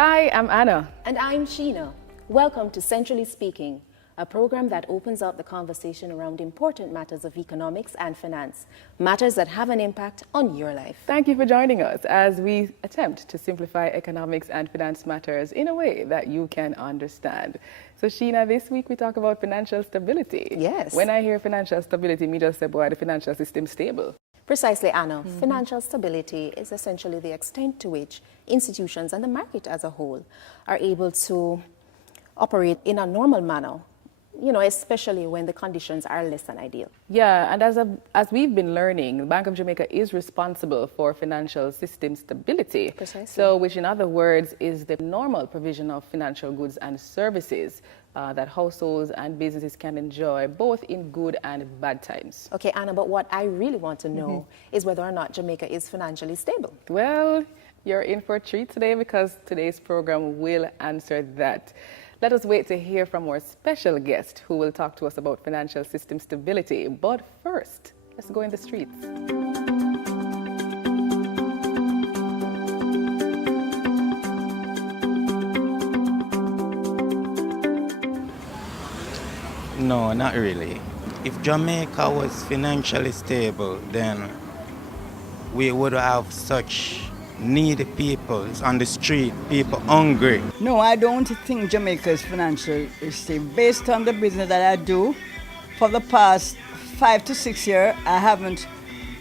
Hi, I'm Anna. And I'm Sheena. Welcome to Centrally Speaking, a program that opens up the conversation around important matters of economics and finance, matters that have an impact on your life. Thank you for joining us as we attempt to simplify economics and finance matters in a way that you can understand. So Sheena, this week we talk about financial stability. Yes. When I hear financial stability, me just say, boy, the financial system stable. Precisely, Anna. Financial stability is essentially the extent to which institutions and the market as a whole are able to operate in a normal manner, especially when the conditions are less than ideal. Yeah, and as we've been learning, the Bank of Jamaica is responsible for financial system stability. Precisely. So, which in other words is the normal provision of financial goods and services that households and businesses can enjoy both in good and bad times. Okay, Anna, but what I really want to know is whether or not Jamaica is financially stable. Well, you're in for a treat today because today's program will answer that. Let us wait to hear from our special guest who will talk to us about financial system stability. But first, let's go in the streets. No, not really. If Jamaica was financially stable, then we would have such needy people on the street, people hungry. No, I don't think Jamaica is financially stable. Based on the business that I do, for the past 5 to 6 years, I haven't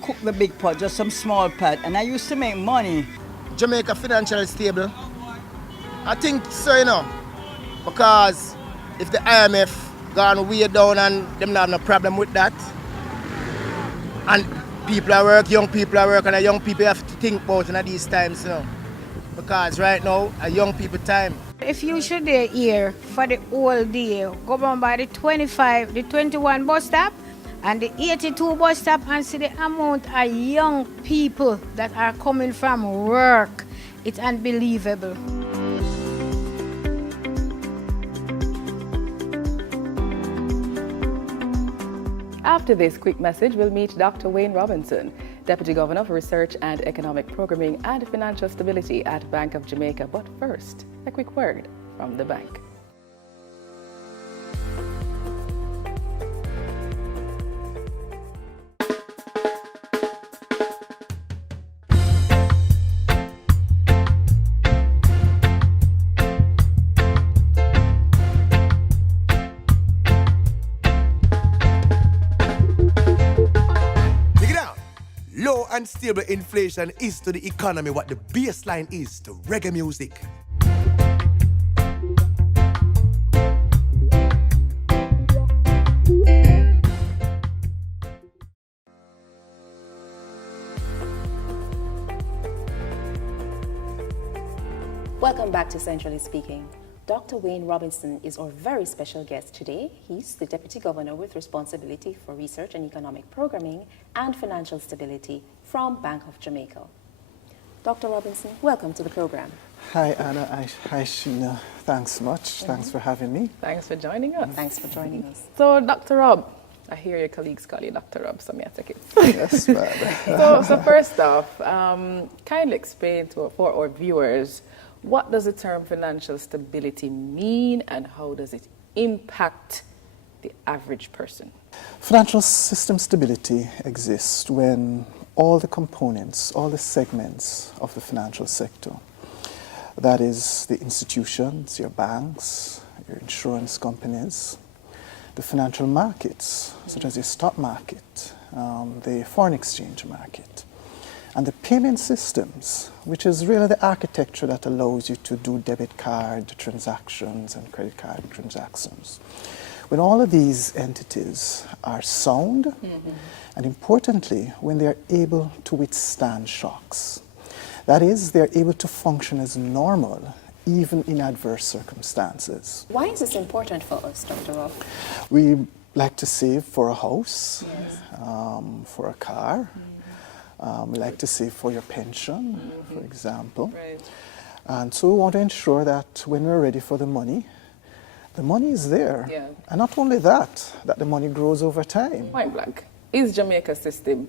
cooked the big pot, just some small pot, and I used to make money. Jamaica financially stable? I think so, because if the IMF gone way down and them not have no problem with that, and people are work, young people are work, and young people have to think about in these times, because right now, a young people time. If you should be here for the whole day, go on by the 25, the 21 bus stop and the 82 bus stop and see the amount of young people that are coming from work. It's unbelievable. After this quick message, we'll meet Dr. Wayne Robinson, Deputy Governor for Research and Economic Programming and Financial Stability at Bank of Jamaica. But first, a quick word from the bank. Low and stable inflation is to the economy what the baseline is to reggae music. Welcome back to Centrally Speaking. Dr. Wayne Robinson is our very special guest today. He's the Deputy Governor with responsibility for research and economic programming and financial stability from Bank of Jamaica. Dr. Robinson, welcome to the program. Hi, Anna. Hi, Sheena. Thanks much. Thanks for having me. Thanks for joining us. Thanks for joining us. So, Dr. Rob, I hear your colleagues call you Dr. Rob, so may I take it? Yes, ma'am. So first off, kindly explain for our viewers, what does the term financial stability mean and how does it impact the average person? Financial system stability exists when all the components, all the segments of the financial sector, that is the institutions, your banks, your insurance companies, the financial markets, such as your stock market, the foreign exchange market, and the payment systems, which is really the architecture that allows you to do debit card transactions and credit card transactions. When all of these entities are sound, and importantly, when they are able to withstand shocks, that is, they're able to function as normal, even in adverse circumstances. Why is this important for us, Dr. Rob? We like to save for a house, Yes. For a car. We like to save for your pension, for example. Right. And so we want to ensure that when we're ready for the money is there. Yeah. And not only that, that the money grows over time. Point blank. Is Jamaica's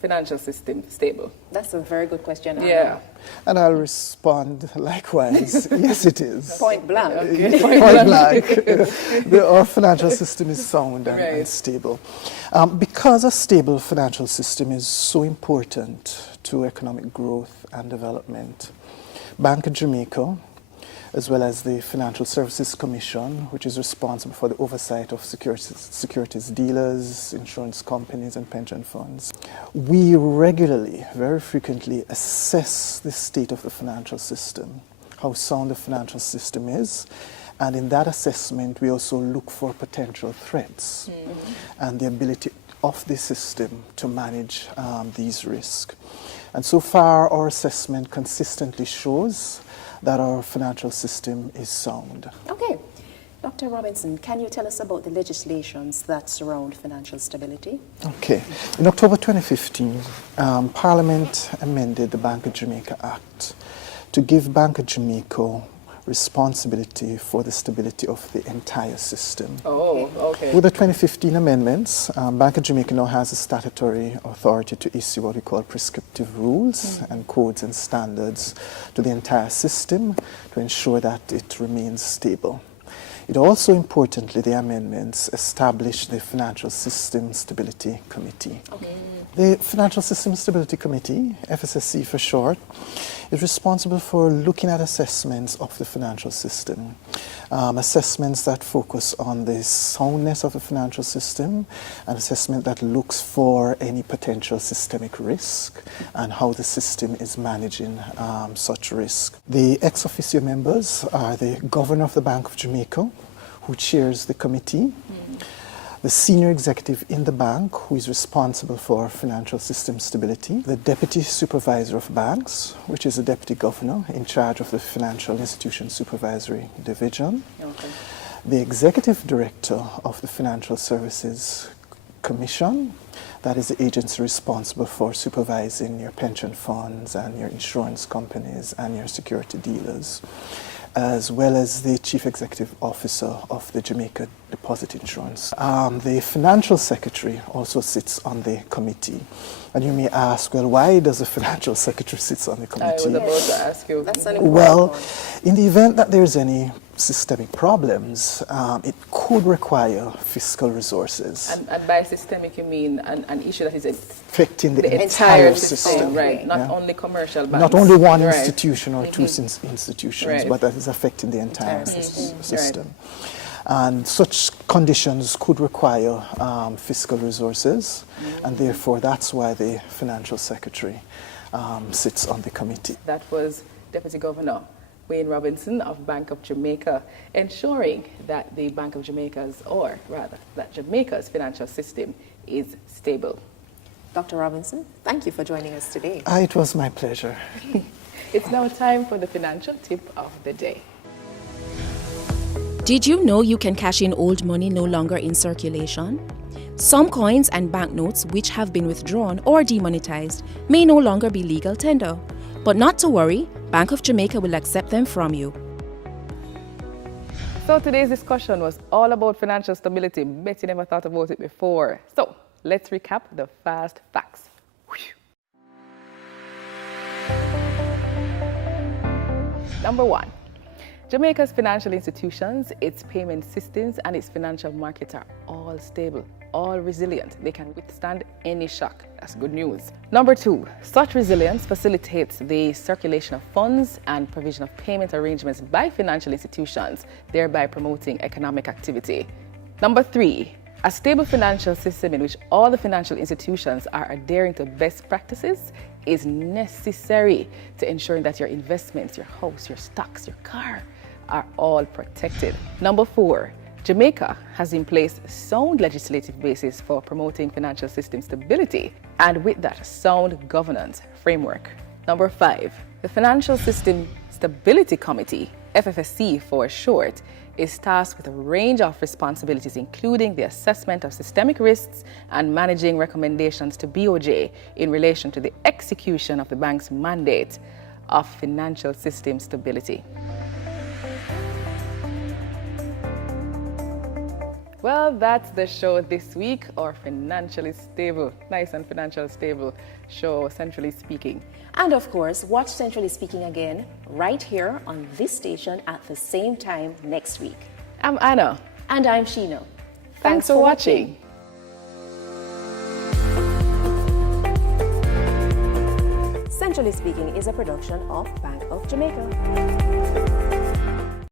financial system stable? That's a very good question. Yeah. And I'll respond likewise. Yes, it is. Point blank. Okay. Point blank. Our financial system is sound and stable. Because a stable financial system is so important to economic growth and development, Bank of Jamaica, as well as the Financial Services Commission, which is responsible for the oversight of securities dealers, insurance companies, and pension funds. We regularly, very frequently, assess the state of the financial system, how sound the financial system is, and in that assessment, we also look for potential threats and the ability of the system to manage these risks. And so far, our assessment consistently shows that our financial system is sound. Okay. Dr. Robinson, can you tell us about the legislations that surround financial stability? Okay. In October 2015, Parliament amended the Bank of Jamaica Act to give Bank of Jamaica responsibility for the stability of the entire system. Oh, okay. With the 2015 amendments, Bank of Jamaica now has a statutory authority to issue what we call prescriptive rules and codes and standards to the entire system to ensure that it remains stable. It also, importantly, the amendments establish the Financial System Stability Committee. Okay. The Financial System Stability Committee, FSSC for short, is responsible for looking at assessments of the financial system. Assessments that focus on the soundness of the financial system, an assessment that looks for any potential systemic risk and how the system is managing such risk. The ex officio members are the Governor of the Bank of Jamaica, who chairs the committee, the senior executive in the bank, who is responsible for financial system stability, the deputy supervisor of banks, which is the deputy governor in charge of the financial institution supervisory division, the executive director of the Financial Services Commission, that is the agency responsible for supervising your pension funds and your insurance companies and your security dealers, as well as the Chief Executive Officer of the Jamaica Deposit Insurance. The Financial Secretary also sits on the committee. And you may ask, well, why does the Financial Secretary sit on the committee? I was about to ask you. That's an important Well, one. in the event that there's any systemic problems, it could require fiscal resources. And by systemic, you mean an issue that is Affecting the the entire system. right? Not Yeah. only commercial banks. Not only one Right. institution or two institutions, Right. but that is affecting the entire Entire system. And such conditions could require fiscal resources, and therefore that's why the Financial Secretary sits on the committee. That was Deputy Governor Wayne Robinson of Bank of Jamaica, ensuring that the Bank of Jamaica's, or rather, that Jamaica's financial system is stable. Dr. Robinson, thank you for joining us today. It was my pleasure. It's now time for the financial tip of the day. Did you know you can cash in old money no longer in circulation? Some coins and banknotes which have been withdrawn or demonetized may no longer be legal tender. But not to worry, Bank of Jamaica will accept them from you. So today's discussion was all about financial stability. Bet you never thought about it before. So let's recap the fast facts. Number one, Jamaica's financial institutions, its payment systems, and its financial markets are all stable, all resilient. They can withstand any shock. That's good news. Number two, such resilience facilitates the circulation of funds and provision of payment arrangements by financial institutions, thereby promoting economic activity. Number three, a stable financial system in which all the financial institutions are adhering to best practices is necessary to ensuring that your investments, your house, your stocks, your car are all protected. Number four, Jamaica has in place sound legislative basis for promoting financial system stability, and with that, sound governance framework. Number five, the Financial System Stability Committee, FFSC for short, is tasked with a range of responsibilities, including the assessment of systemic risks and managing recommendations to BOJ in relation to the execution of the bank's mandate of financial system stability. Well, that's the show this week, our financially stable, nice and financially stable show, Centrally Speaking. And of course, watch Centrally Speaking again right here on this station at the same time next week. I'm Anna. And I'm Sheena. Thanks for watching. Centrally Speaking is a production of Bank of Jamaica.